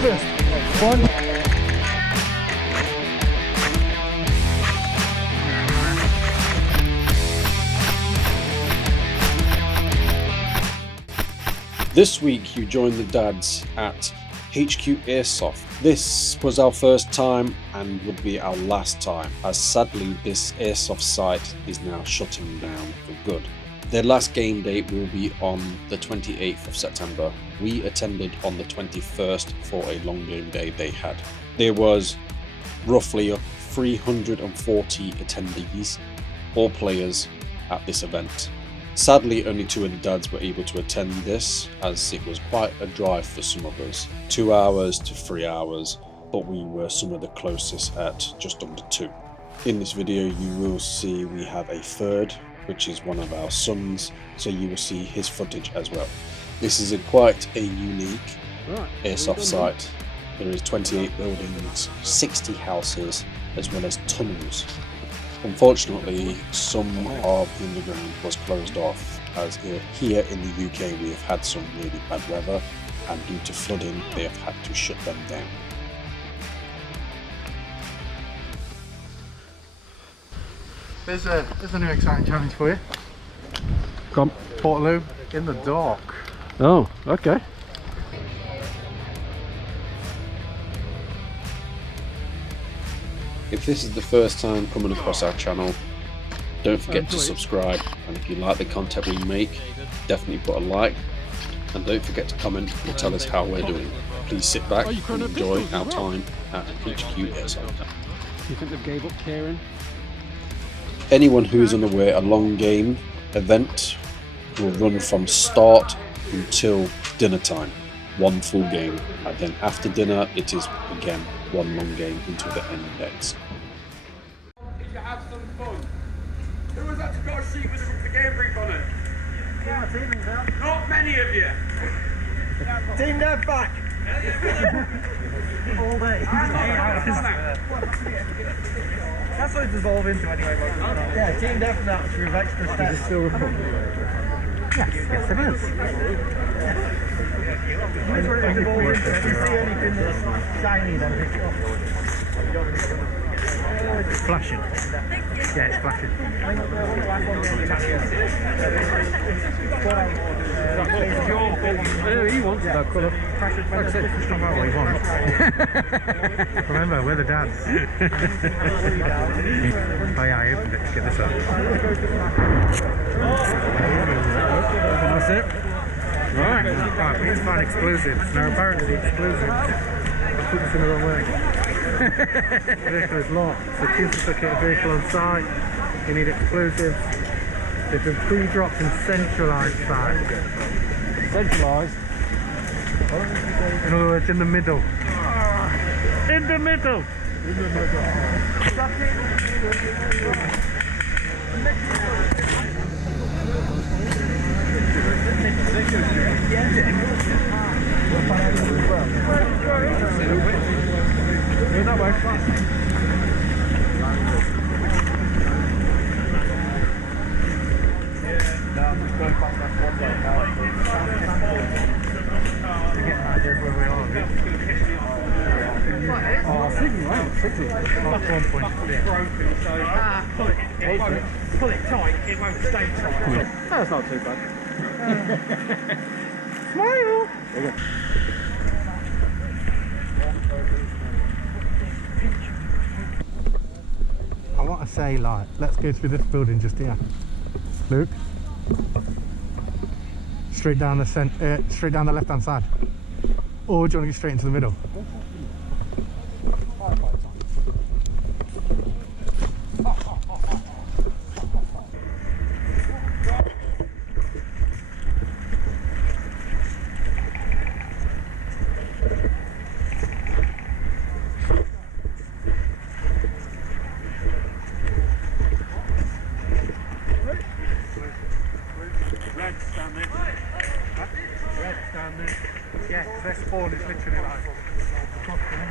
first. One. This week you joined the dads at HQ Airsoft. This was our first time and would be our last time, as sadly this Airsoft site is now shutting down for good. Their last game date will be on the 28th of September. We attended on the 21st for a long game day they had. There was roughly 340 attendees, all players, at this event. Sadly, only 2 of the dads were able to attend this, as it was quite a drive for some of us. 2 hours to 3 hours, but we were some of the closest at just under 2. In this video you will see we have a third, which is one of our sons, so you will see his footage as well. This is quite a unique airsoft site. There is 28 buildings, 60 houses, as well as tunnels. Unfortunately, some of the underground was closed off, as here in the UK we have had some really bad weather, and due to flooding they have had to shut them down. There's a new exciting challenge for you. Come. Portaloo in the dark. Oh, okay. If this is the first time coming across our channel, don't forget to subscribe, and if you like the content we make, definitely put a like, and don't forget to comment and tell us how we're doing. Please sit back and enjoy our time at HQ Airsoft. Do you think they gave up caring? Anyone who is unaware, a long game event will run from start until dinner time, one full game, and then after dinner it is again one long game until the end dates. Did you have some fun? Who was that got a sheet with the game brief on it? Not many of you. Team Dev back! All day. That's what it dissolves into anyway. Yeah, Team Dev now through extra steps. Is it still recording? Yes, it is. If you see anything that's shiny, then pick it up. It's flashing. Yeah, it's flashing. He wants that colour. Remember, we're the dads. Oh yeah, I opened it to get this up. That's it. Right, we need to find explosives. Now apparently the explosives, I put this in the wrong way. The vehicle is locked, so choose to locate a vehicle on site. You need explosives. They've been pre-dropped in centralised sites. Centralised? In other words, in the middle. In the middle! Pull it tight, it won't stay tight. That's not too bad. Smile! I want to say, like, let's go through this building just here. Luke, straight down the straight down the left-hand side, or do you want to go straight into the middle? Yeah, their spawn is literally like across there.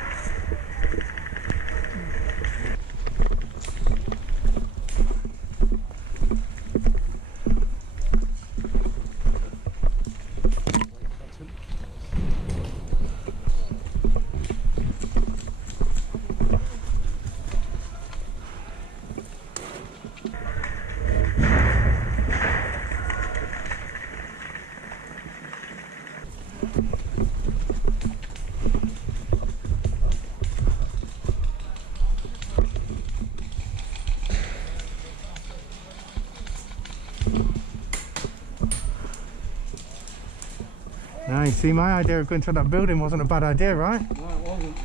See, my idea of going to that building wasn't a bad idea, right? No, it wasn't.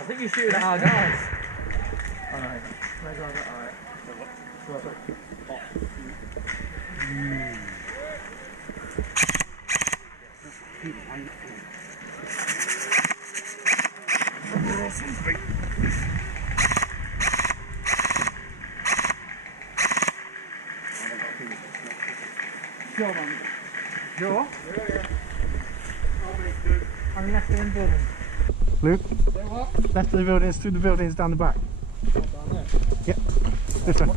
I think you're shooting at our guys. Alright. Alright. Sure? I'm left of the building. Luke? Left of the buildings, through the buildings, down the back. Down there. Yep. This one.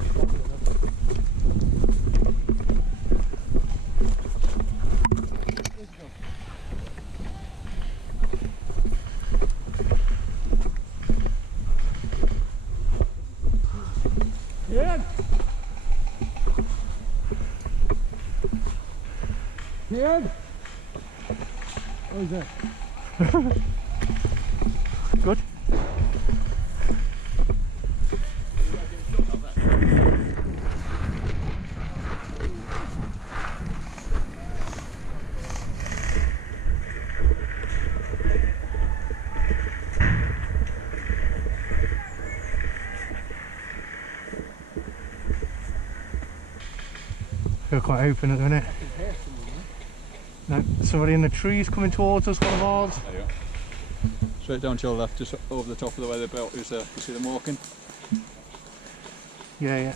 Ian! Ian! What is that? Good. Feel quite open at the minute. No, somebody in the trees coming towards us, one of ours. There you go. Straight down to your left, just over the top of the weather belt. You see them walking? Yeah, yeah.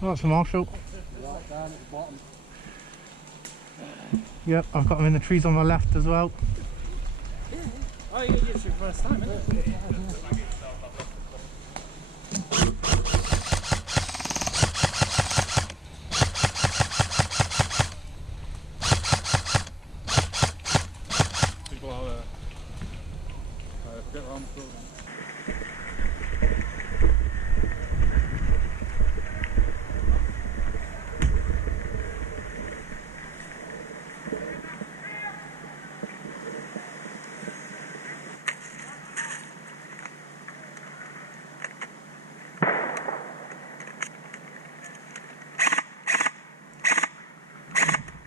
Oh, that's a marshal. Right down at the bottom. Yep, I've got them in the trees on my left as well. Oh, it's your first time, isn't it? People are get around the program.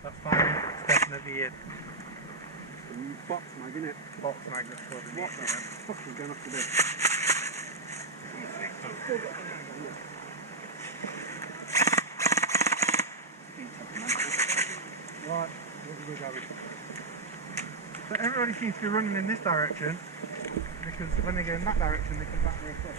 That's fine, it's definitely it. Box mag, innit? Box mag, that's what it is. What the fuck are you going to have to do? Right, what do we go with? So everybody seems to be running in this direction, because when they go in that direction they come back real quick.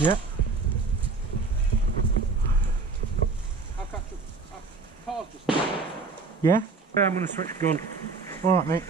Yeah. I'll catch up. Pause just. Yeah? Yeah, I'm going to switch gun. Alright, mate.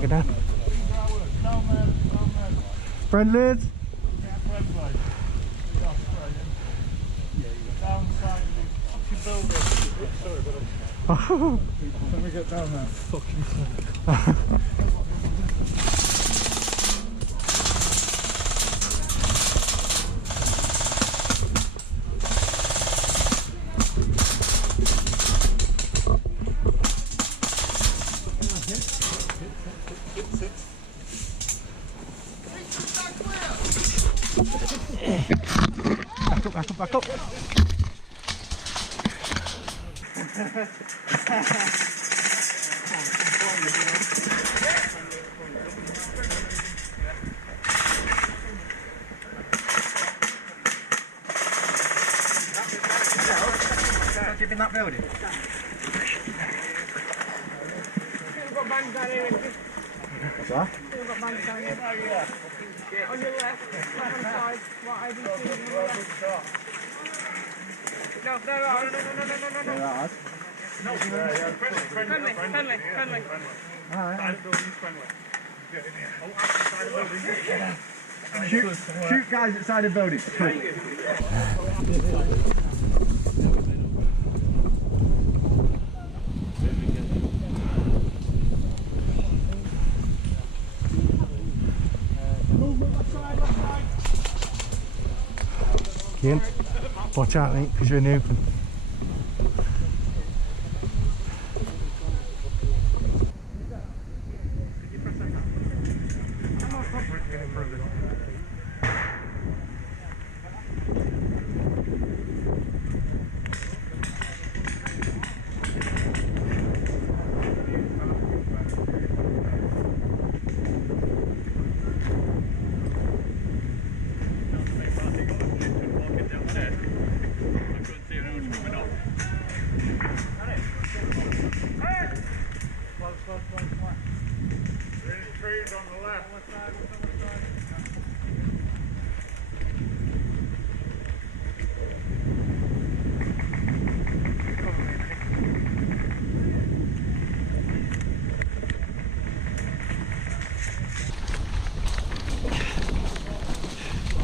Get down. Friendlies? Yeah, friendly. Downside of the fucking building. Sorry, but let me get down there. Fucking thing. Back up. Keep in that building. We've got bangs down here. What's that? We've got bangs down here. Oh, yeah. On your left hand side, what I do on your left. No. No, friendly. Alright. Shoot guys outside the building. Ian, watch out mate, because you're an open.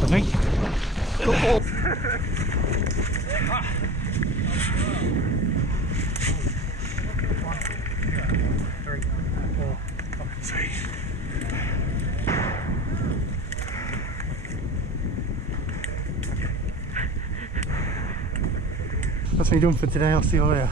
think. That's me done for today. I'll see you later.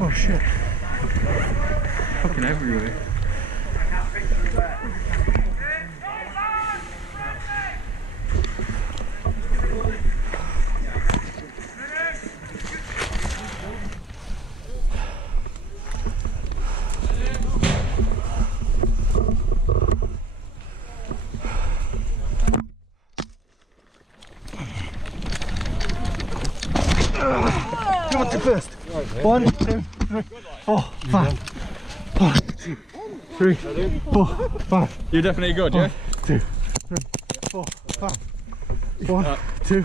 Oh shit. Fucking everywhere. You want to first? 1, 2, 3, 4, 5. 1, 2, 3, 4, 5. You're definitely good, yeah? 2, 3, 4, 5. 1, 2,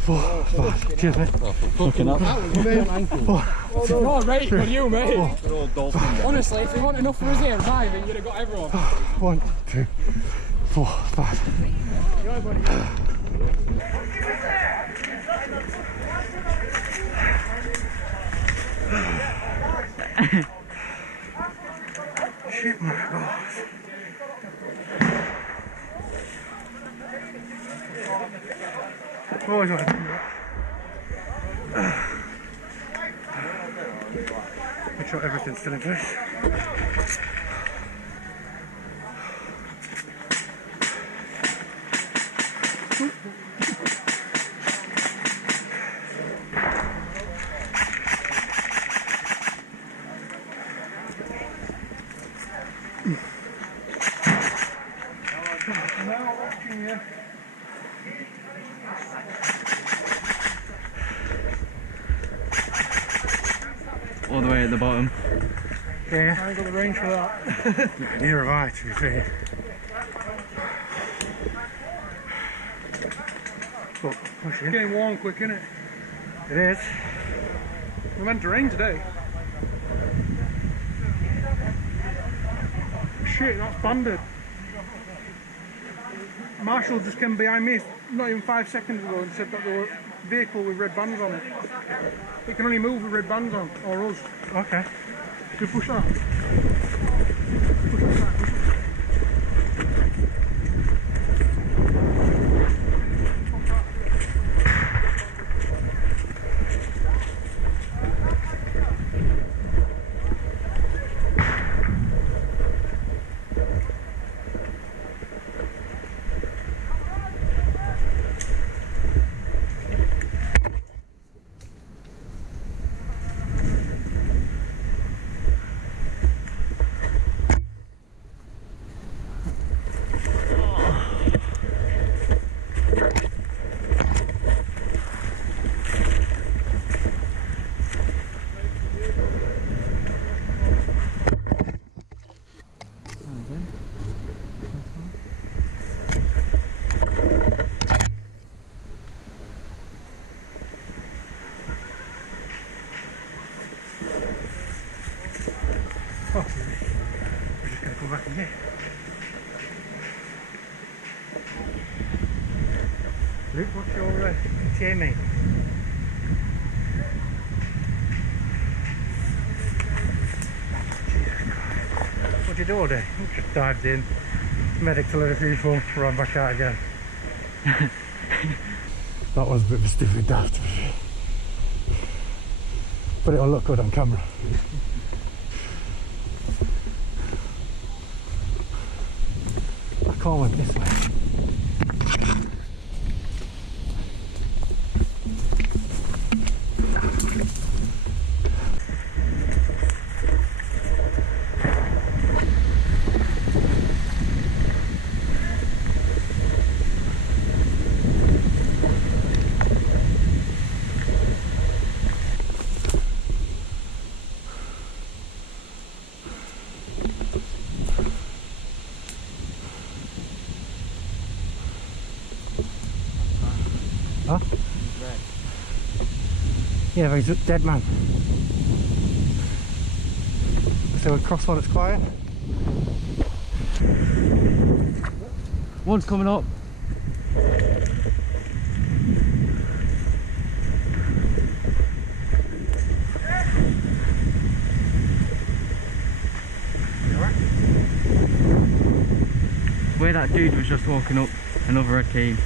4, 5. Cheers, mate. Looking up. 4, No rate for you, mate. four, Honestly, if you want enough for us here driving, you'd have got everyone. 1, 2, 4, 5. Shit, my God. Always want to do that. Make sure everything's still in place. All the way at the bottom. Yeah. I ain't got the range for that. Neither have I, to be fair. But, It's getting warm quick, isn't it? it is. We're meant to rain today. Shit, that's banded. Marshall just came behind me not even 5 seconds ago and said that there were a vehicle with red bands on it. It can only move with red bands on, or us. Okay. You push that. Oh, we're just going to go back in here. Luke, what's your chain name? What'd you do all day? Just dived in, medics a lot of people, ran back out again. That was a bit of a stupid dive, to be fair. But it'll look good on camera. I can't went this way. Yeah, but he's a dead man. So we cross while it's quiet. One's coming up. Where that dude was just walking up, another red key.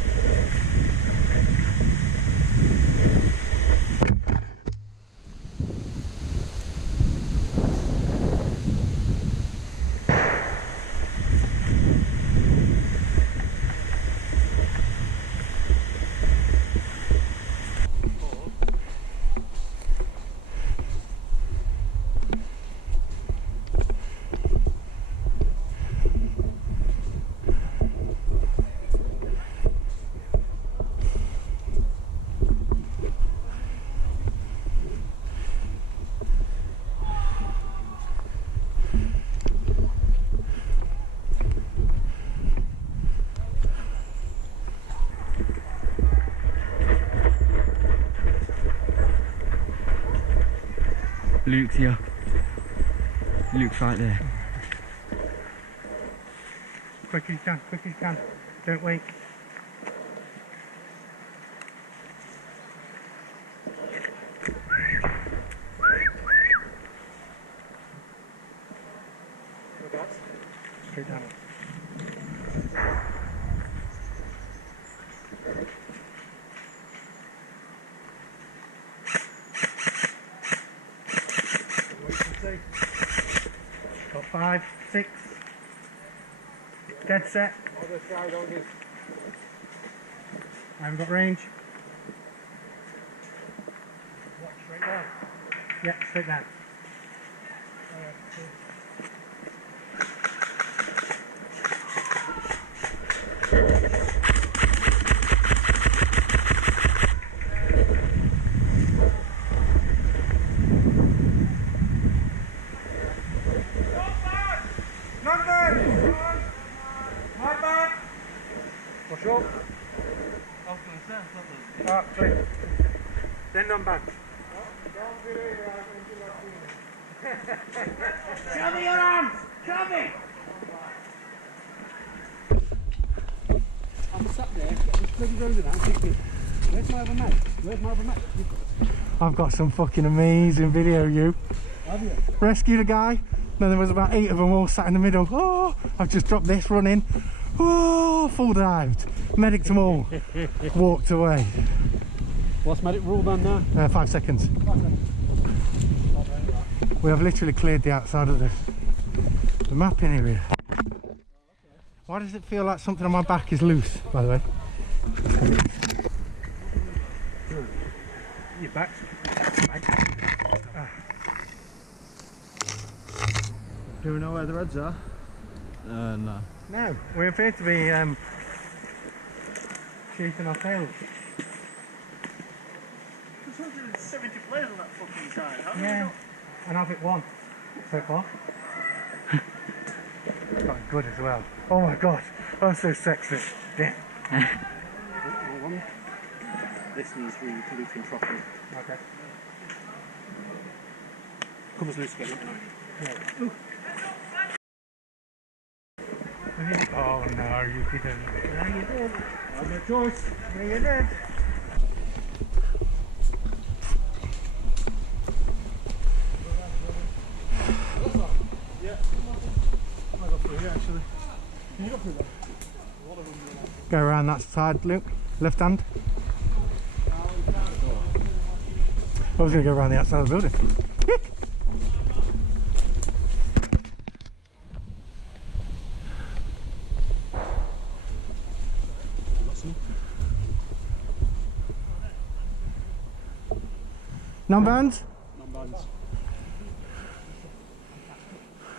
Luke's here. Luke's right there. Quick as you can, quick as you can. Don't wait. Straight down. Got 5, 6. Dead set. Other side on this. I haven't got range. What, straight down? Yeah, straight down. Push up. Ah, clear. Then on back. Show me your arms! Show me! I'm sat there, just bloody round and thinking, where's my other mate? Where's my other mate? I've got some fucking amazing video, you. Have you? Rescued a guy, then there was about 8 of them all sat in the middle. Oh, I've just dropped this, run in. Oh, full dived. Medicked them all. Walked away. What's medic rule then now? 5 seconds. We have literally cleared the outside of the mapping area. Why does it feel like something on my back is loose, by the way? Your back's Do we know where the reds are? No. No, we appear to be shooting our tails. There's 170 players on that fucking side, haven't Yeah, and I've hit 1 so far. Got good as well. Oh my god, I'm so sexy. Yeah. This needs re-looking properly. Okay. Come as loose again. Oh no, you didn't. Yeah, you did. I had no choice. Yeah, you did. Yeah. I got through here actually. Can you go through there? Go around that side, Luke. Left hand. I was going to go around the outside of the building. Non-bands? Non-bands.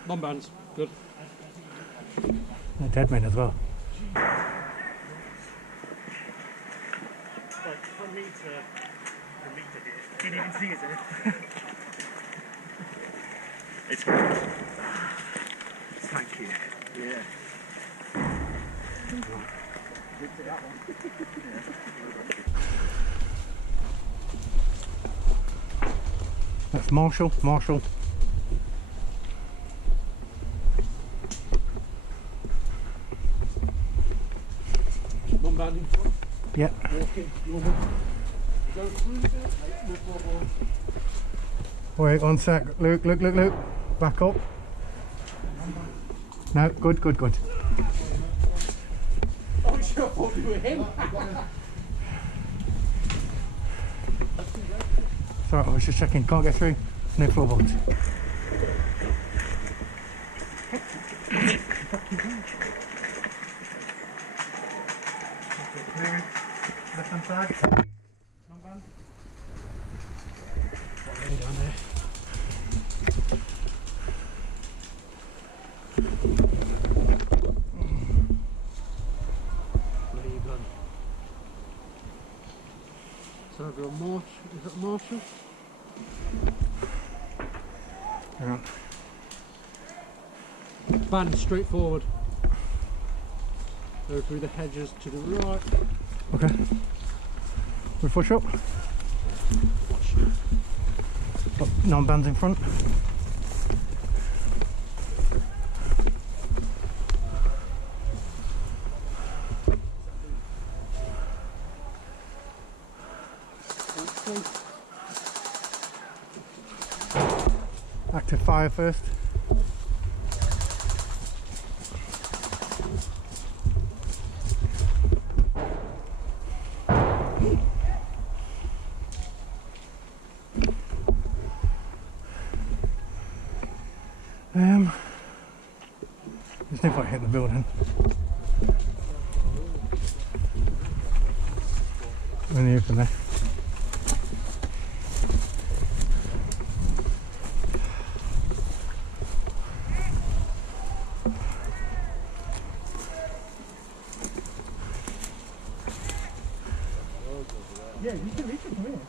Non-bands. Good. They're dead men as well. Like, from me to here. Didn't even see it, It's thank you. Yeah. That's Marshall. Marshall. One band in front. Yeah. Walking. Normal. Go through the bit. No problem. Wait 1 sec. Luke, Luke, Luke, Luke. Back up. No, good, good, good. Oh, sure, I thought you were him. Sorry, I was just checking. Can't get through. No floorboards. Left hand side. Non-band. Down there. So I've got Marsh. Is that Marshall? Hang on. Band straight forward. Go through the hedges to the right. Okay. We push up. Oh, non-bands in front. Active fire first. There's no point hitting the building. Only you can there. Yeah, you can reach it from here.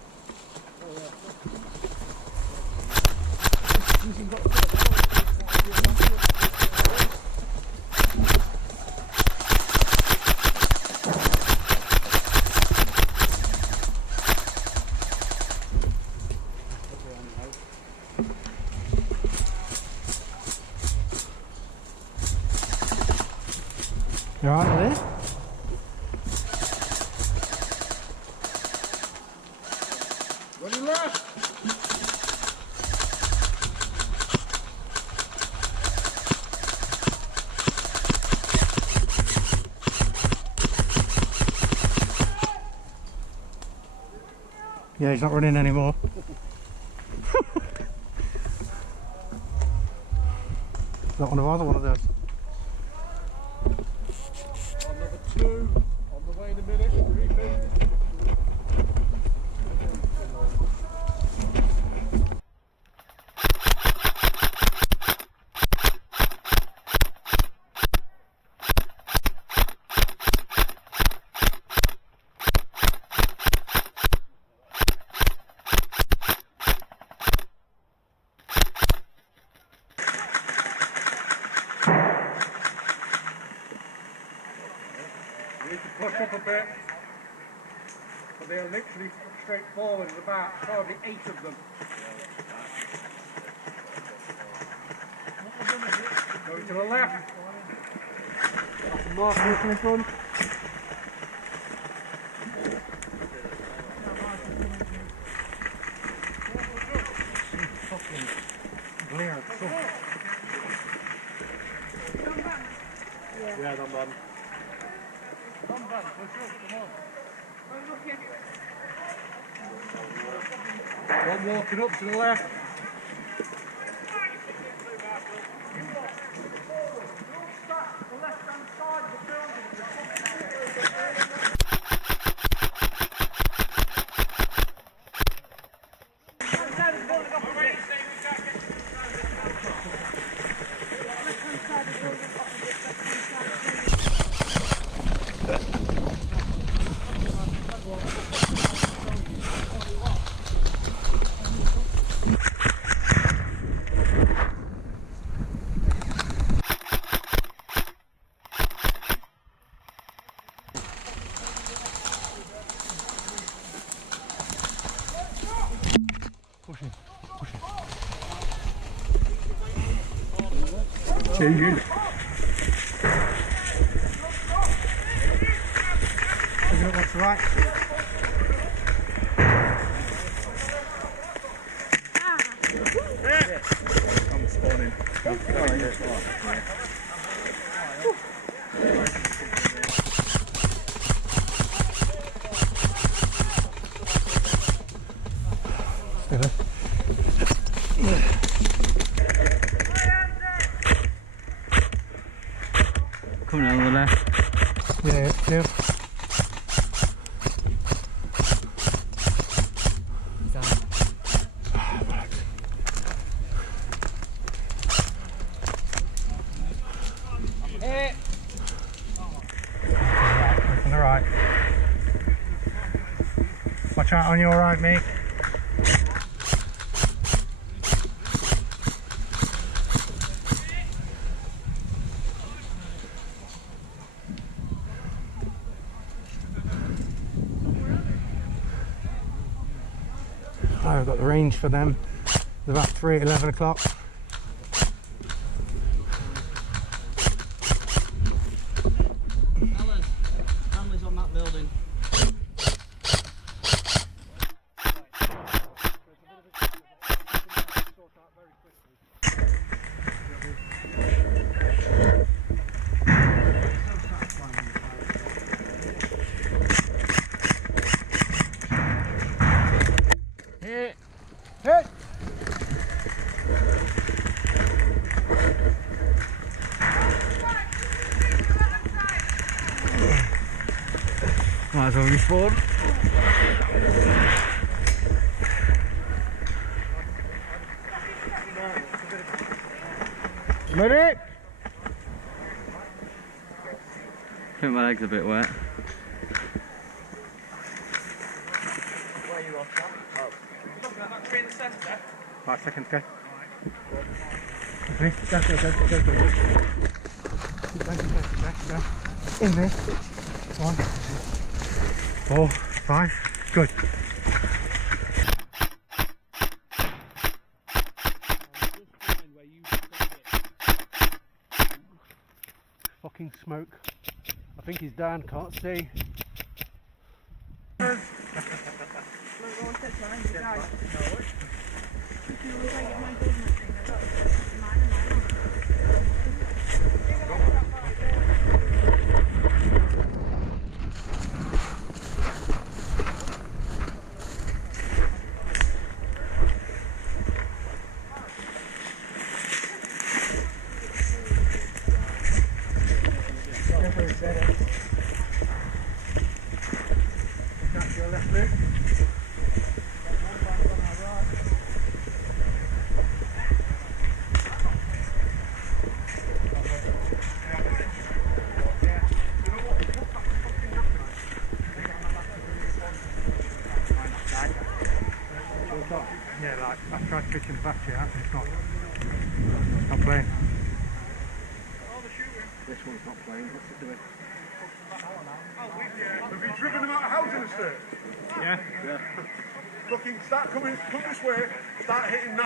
You alright there? Ready left. Yeah, he's not running anymore. Is that one of ours or one of those? On number 2. On the way in a minute. Repeat. You need to push up a bit, but they're literally straight forward. There's about probably 8 of them. Go to the left. That's a marker in front. Glare. Yeah, not bad. One walking up to the left. Changing. Looking at what's right. I'm spawning. Coming out on the left. Yeah, yeah. On the right. Watch out on your right, mate. I've got the range for them. It's about 3 at 11 o'clock. Family's on that building. Might as well respawn. Medic! I think my leg's a bit wet. Where are you off that? Oh. That tree in the centre? 5 seconds, go. Go. In there. 1, 4, 5. Good. Fucking smoke. I think he's down, can't see. That's your left boot. Yeah, like I've tried to pitch him back here, and it's not playing. This one's not playing. What's it doing? Have you driven them out of housing estate? Yeah. Looking, come this way, start hitting that.